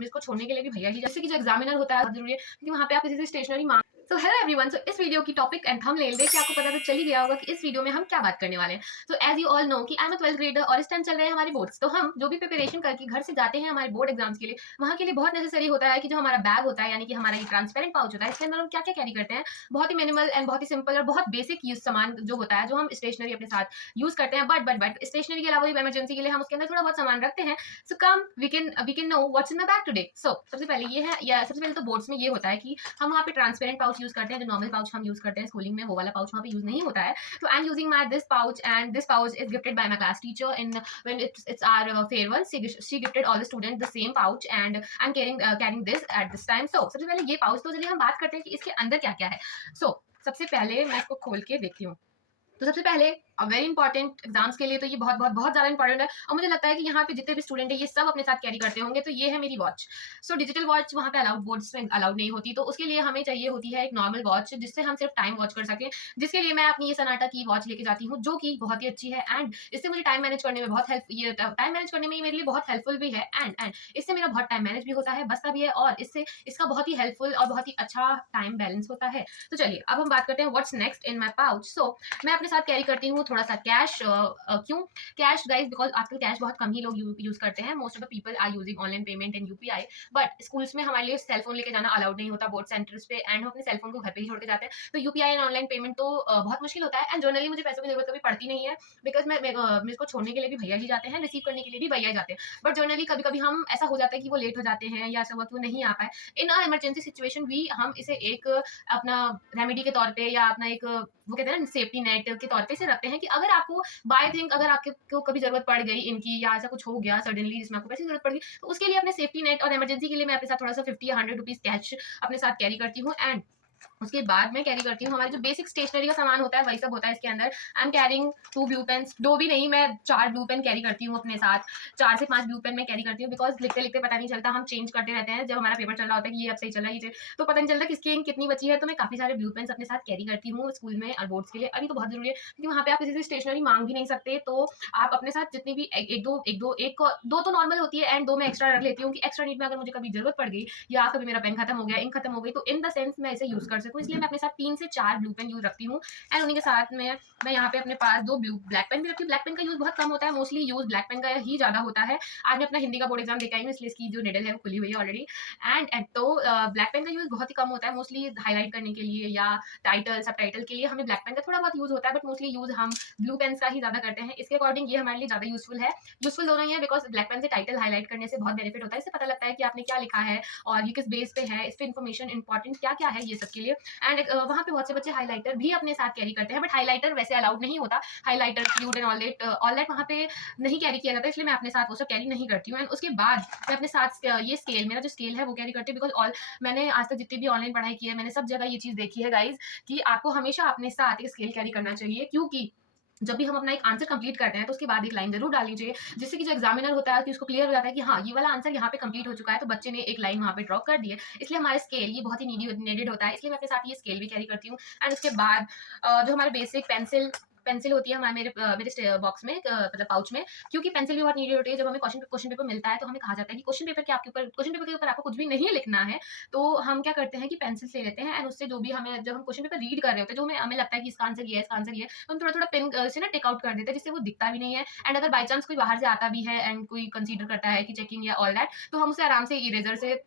मेरे को छोड़ने के लिए भी भैया ही, जैसे कि जो एग्जामिनर होता है बहुत जरूरी है क्योंकि वहाँ पे आप किसी से स्टेशनरी मांग। तो हेलो एवरीवन, सो इस वीडियो की टॉपिक एंड थंबनेल देख के आपको पता तो चल ही गया होगा कि इस वीडियो में हम क्या बात करने वाले हैं। तो एज यू ऑल नो कि आई एम 12th ग्रेडर और इस टाइम चल रहे हैं हमारे बोर्ड्स। तो हम जो भी प्रिपरेशन करके घर से जाते हैं हमारे बोर्ड एग्जाम्स के लिए, वहाँ के लिए बहुत नेसेसरी होता है कि जो हमारा बैग होता है, यानी कि हमारा ये ट्रांसपेरेंट पाउच होता है, इसके अंदर हम क्या क्या कैरी करते हैं। बहुत ही मिनिमल एंड बहुत ही सिंपल और बहुत बेसिक यूज सामान जो होता है, जो हम स्टेशनरी अपने साथ यूज करते हैं। बट स्टेशनरी के अलावा भी इमरजेंसी के लिए हम उसके अंदर थोड़ा बहुत सामान रखते हैं। So come we can know what's in my bag today. So सबसे पहले ये है, या सबसे पहले तो बोर्ड्स में ये होता है कि हम वहाँ पे ट्रांसपेरेंट पाउच यूज करते हैं। जो नॉर्मल पाउच हम यूज करते हैं स्कूलिंग में, वो वाला पाउच वहाँ पे यूज नहीं होता है। तो I am using my this pouch and this pouch is gifted by my class teacher in when it's our farewell. She gifted all the student the same pouch and I am carrying this at this time. So सबसे पहले ये pouch, तो चलिए हम बात करते हैं कि इसके अंदर क्या क्या है। सो सबसे पहले मैं इसको खोल के देखती हूँ। तो सबसे पहले वेरी इंपॉर्टेंट एग्जाम्स के लिए तो ये बहुत बहुत बहुत ज्यादा इंपॉर्टेंट है। और मुझे लगता है कि यहाँ पे जितने भी स्टूडेंट है ये सब अपने साथ कैरी करते होंगे। तो ये है मेरी वॉच। सो डिजिटल वॉच वहाँ पे अलाउड, बोर्ड्स में अलाउड नहीं होती, तो उसके लिए हमें चाहिए होती है एक नॉर्मल वॉच जिससे हम सिर्फ टाइम वॉच कर सकें। जिसके लिए मैं अपनी ये सनाटा की वॉच लेके जाती हूँ, जो कि बहुत ही अच्छी है एंड इससे मुझे टाइम मैनेज करने में बहुत हेल्प, ये टाइम मैनेज करने में मेरे लिए बहुत हेल्पफुल भी है एंड इससे मेरा बहुत टाइम मैनेज भी होता है, बचता भी है, और इससे इसका बहुत ही हेल्पफुल और बहुत ही अच्छा टाइम बैलेंस होता है। तो चलिए अब हम बात करते हैं what's next in my pouch. So मैं अपने साथ कैरी करती हूँ थोड़ा सा कैश। क्यों कैश गाइज? बिकॉज आजकल कैश बहुत कम ही लोग यूज करते हैं। Most of the people are using online payment and UPI. But schools में हमारे लिए सेलफोन लेके जाना अलाउड नहीं होता बोर्ड सेंटर्स पे, एंड हम अपने सेलफोन को घर पे ही छोड़ के जाते हैं। तो यूपीआई एंड ऑनलाइन पेमेंट तो बहुत मुश्किल होता है एंड जनरली मुझे पैसों की जरूरत कभी पड़ती नहीं है, बिकॉज मेरे को छोड़ने के लिए भी भैया ही जाते हैं, रिसीव करने के लिए भी भैया ही जाते हैं। बट जनरली कभी कभी हम ऐसा हो जाता है कि वो लेट हो जाते हैं या ऐसा हुआ कि वो नहीं आ पाए। इन अ इमरजेंसी सिचुएशन भी हम इसे एक अपना रेमेडी के तौर पे या अपना एक वो कहते हैं ना सेफ्टी नेट के तौर पे इसे रखते हैं कि अगर आपको बाय थिंक अगर आपको कभी जरूरत पड़ गई इनकी, या ऐसा कुछ हो गया सडनली जिसमें आपको पैसे की जरूरत पड़ गई, तो उसके लिए अपने सेफ्टी नेट और इमरजेंसी के लिए मैं अपने साथ थोड़ा सा 50 या 100 रुपीज कैश अपने साथ कैरी करती हूँ। एंड उसके बाद मैं कैरी करती हूँ हमारे जो बेसिक स्टेशनरी का सामान होता है, वही सब होता है इसके अंदर। I am carrying 2 blue pens, 2 भी नहीं, मैं 4 ब्लू पेन कैरी करती हूँ अपने साथ। 4 से 5 ब्लू पेन मैं कैरी करती हूँ, बिकॉज लिखते लिखते पता नहीं चलता, हम चेंज करते रहते हैं। जब हमारा पेपर चल रहा होता है कि ये अब सही चल रहा है, ये तो पता नहीं चलता किसकी इंक कितनी बची है। तो मैं काफी सारे ब्लू पेन्स अपने साथ कैरी करती हूँ स्कूल में और बोर्ड्स के लिए। अभी तो बहुत जरूरी है क्योंकि वहाँ पे आप किसी से स्टेशनरी मांग भी नहीं सकते, तो आप अपने साथ जितनी भी एक दो तो नॉर्मल होती है एंड 2 मैं एक्स्ट्रा रख लेती हूँ कि एक्स्ट्रा नीड में अगर मुझे कभी जरूरत पड़ गई या कभी मेरा पेन खत्म हो गया, इंक खत्म हो गई, तो इन द सेंस मैं इसे यूज कर सकूँ। इसलिए मैं अपने साथ 3 से 4 ब्लू पेन यूज रखती हूँ। एंड उन्हीं के साथ में मैं यहाँ पे अपने पास 2 ब्लैक पेन भी रखती हूँ। ब्लैक पेन का यूज बहुत कम होता है, मोस्टली यूज ब्लैक पेन का ही ज्यादा होता है। आज मैं अपना हिंदी का बोर्ड एग्जाम देकर आई हूँ, इसलिए इसकी जो निडल है वो खुली हुई है ऑलरेडी। एंड तो ब्लैक पेन का यूज बहुत ही कम होता है, मोस्टली हाईलाइट करने के लिए या टाइटल सब टाइटल के लिए हमें ब्लैक पेन का थोड़ा बहुत यूज होता है, बट मोस्टली यूज हम ब्लू पेन का ही ज्यादा करते हैं। इसके अकॉर्डिंग ये हमारे लिए ज्यादा यूजफुल है। यूजफुल दोनों ही है, बिकॉज ब्लैक पेन से टाइटल हाईलाइट करने से बहुत बेनिफिट होता है, इससे पता लगता है कि आपने क्या लिखा है और ये किस बेस पे है, इस पे इन्फॉर्मेशन इंपॉर्टेंट क्या क्या है, ये सब के लिए। एंड वहाँ पे बहुत से बच्चे हाइलाइटर भी अपने साथ कैरी करते हैं, बट हाइलाइटर वैसे अलाउड नहीं होता। Highlighter fluid and all that वहाँ पे नहीं कैरी किया जाता, इसलिए मैं अपने साथ वो सब कैरी नहीं करती हूँ। एंड उसके बाद मैं अपने साथ ये स्केल, मेरा जो स्केल है वो कैरी करती हूँ, बिकॉज ऑल मैंने आज तक जितनी भी ऑनलाइन पढ़ाई की है, मैंने सब जगह ये चीज देखी है गाइज कि आपको हमेशा अपने साथ एक स्केल कैरी करना चाहिए। क्योंकि जब भी हम अपना एक आंसर कंप्लीट करते हैं तो उसके बाद एक लाइन जरूर डालनी चाहिए, जिससे कि जो एग्जामिनर होता है कि उसको क्लियर हो जाता है कि हाँ ये वाला आंसर यहाँ पे कंप्लीट हो चुका है, तो बच्चे ने एक लाइन वहाँ पे ड्रॉ कर दी है। इसलिए हमारा स्केल ये बहुत ही नीडेड होता है, इसलिए मैं अपने साथ ये स्केल भी कैरी करती हूँ। एंड उसके बाद जो हमारे बेसिक पेंसिल पेंसिल होती है हमारे मेरे बॉक्स में, मतलब पाउच में, क्योंकि पेंसिल भी बहुत नीडेड होती है। जब हमें क्वेश्चन पेपर मिलता है तो हमें कहा जाता है कि क्वेश्चन पेपर के ऊपर आपको कुछ भी नहीं लिखना है, तो हम क्या करते हैं कि पेंसिल ले लेते हैं एंड उससे जो भी हमें, जब हम क्वेश्चन पेपर रीड कर रहे होते हैं, जो हमें लगता है कि इसका आंसर ये है, इसका आंसर ये है, तो हम थोड़ा थोड़ा पेन से ना टेक आउट कर देते हैं, जिससे वो दिखता भी नहीं है। एंड अगर बाई चांस कोई बाहर से आता भी है एंड कोई कंसीडर करता है कि चेकिंग या ऑल दैट, तो हम उसे आराम से इरेजर से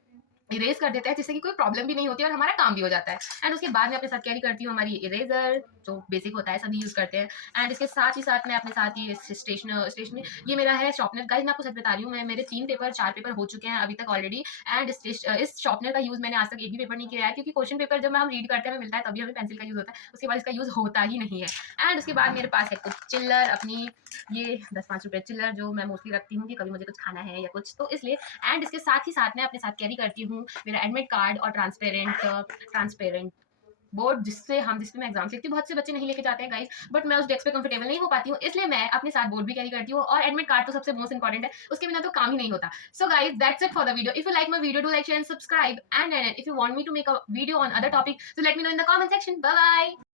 इरेज कर देते हैं, जिससे कि कोई प्रॉब्लम भी नहीं होती है और हमारा काम भी हो जाता है। एंड उसके बाद मैं अपने साथ कैरी करती हूँ हमारी इरेजर, जो बेसिक होता है, सभी यूज करते हैं। एंड इसके साथ ही साथ मैं अपने साथ ये स्टेशन ये मेरा है शॉर्पनर। गाइस मैं आपको सच बता रही हूँ, मैं मेरे 4 पेपर हो चुके हैं अभी तक ऑलरेडी। एंड इस शॉर्पनर का यूज मैंने आज तक एक भी पेपर नहीं किया है, क्योंकि क्वेश्चन पेपर जब हम रीड करते हैं, हमें मिलता है, तभी हमें पेंसिल का यूज होता है, उसके बाद इसका यूज होता ही नहीं है। एंड उसके बाद मेरे पास है कुछ चिल्लर, अपनी ये 10-5 रुपए चिल्लर, जो मैं मोस्टली रखती हूँ कि कभी मुझे कुछ खाना है या कुछ, तो इसलिए। एंड इसके साथ ही साथ मैं अपने साथ कैरी करती हूँ मेरा एडमिट कार्ड और ट्रांसपेरेंट बोर्ड, जिससे मैं एग्जाम लिखती हूँ। बहुत से बच्चे नहीं लेके जाते हैं गाइस, बट मैं उस डेस्क पे कंफर्टेबल नहीं हो पाती हूँ, इसलिए मैं अपने साथ बोर्ड भी कैरी करती हूँ। और एडमिट कार्ड तो सबसे मोस्ट इंपॉर्टेंट है, उसके बिना तो काम ही नहीं होता। So guys that's it for the video. If you like my video, do like, share and subscribe, and if you want me to make a video on other topic, so let me know in the comment section. Bye bye.